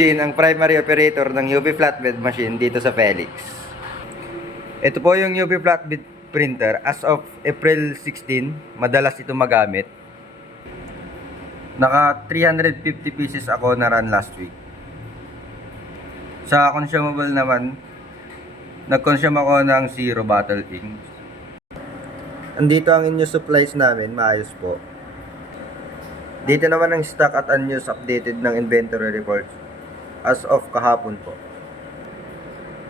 Ang primary operator ng UV flatbed machine dito sa Felix. Ito po yung UV flatbed printer. As of April 16, madalas ito magamit. Naka 350 pieces ako na run last week. Sa consumable naman, nag-consume ako ng Zero Bottle Ink. Andito ang in-use supplies namin, maayos po. Dito naman ang stock at unused updated ng inventory reports as of kahapon po.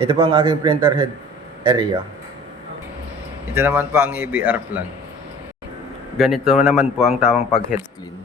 Ito po ang aking printer head area. Ito naman po ang EBR plan. Ganito naman po ang tamang pag-head clean.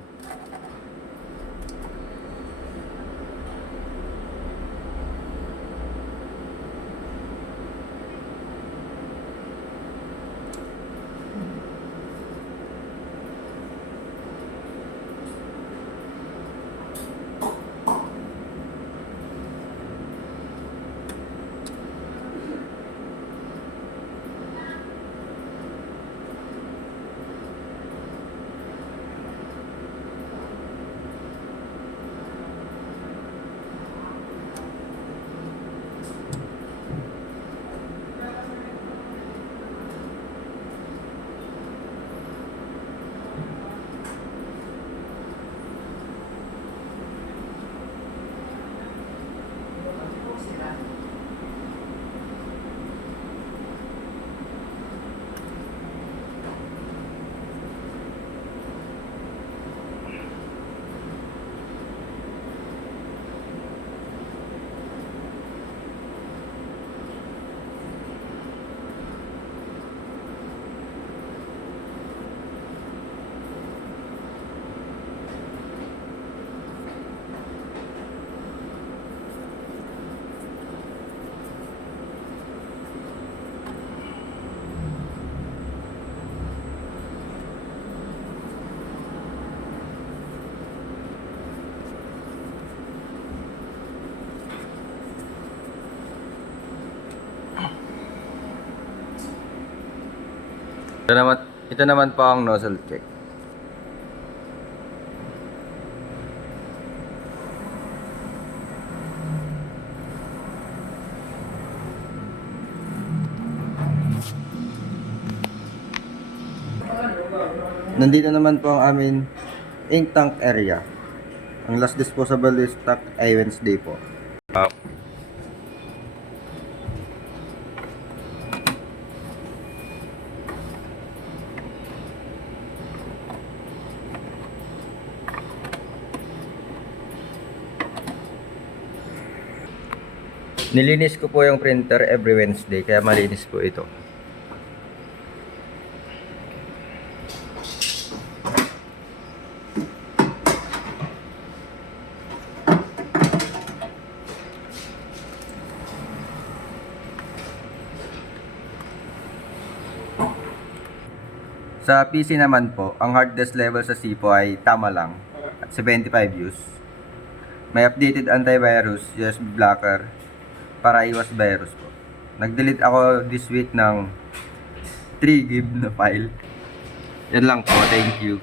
Ito naman po ang nozzle check. Nandito naman po ang amin ink tank area. Ang last disposable stock ay Wednesday po. Nilinis ko po yung printer every Wednesday kaya malinis po ito. Sa PC naman po, ang hard disk level sa SIPO ay tama lang at 75 use. May updated antivirus, USB blocker para iwas virus po. Nag-delete ako this week ng 3 GB na file. Yan lang po, thank you.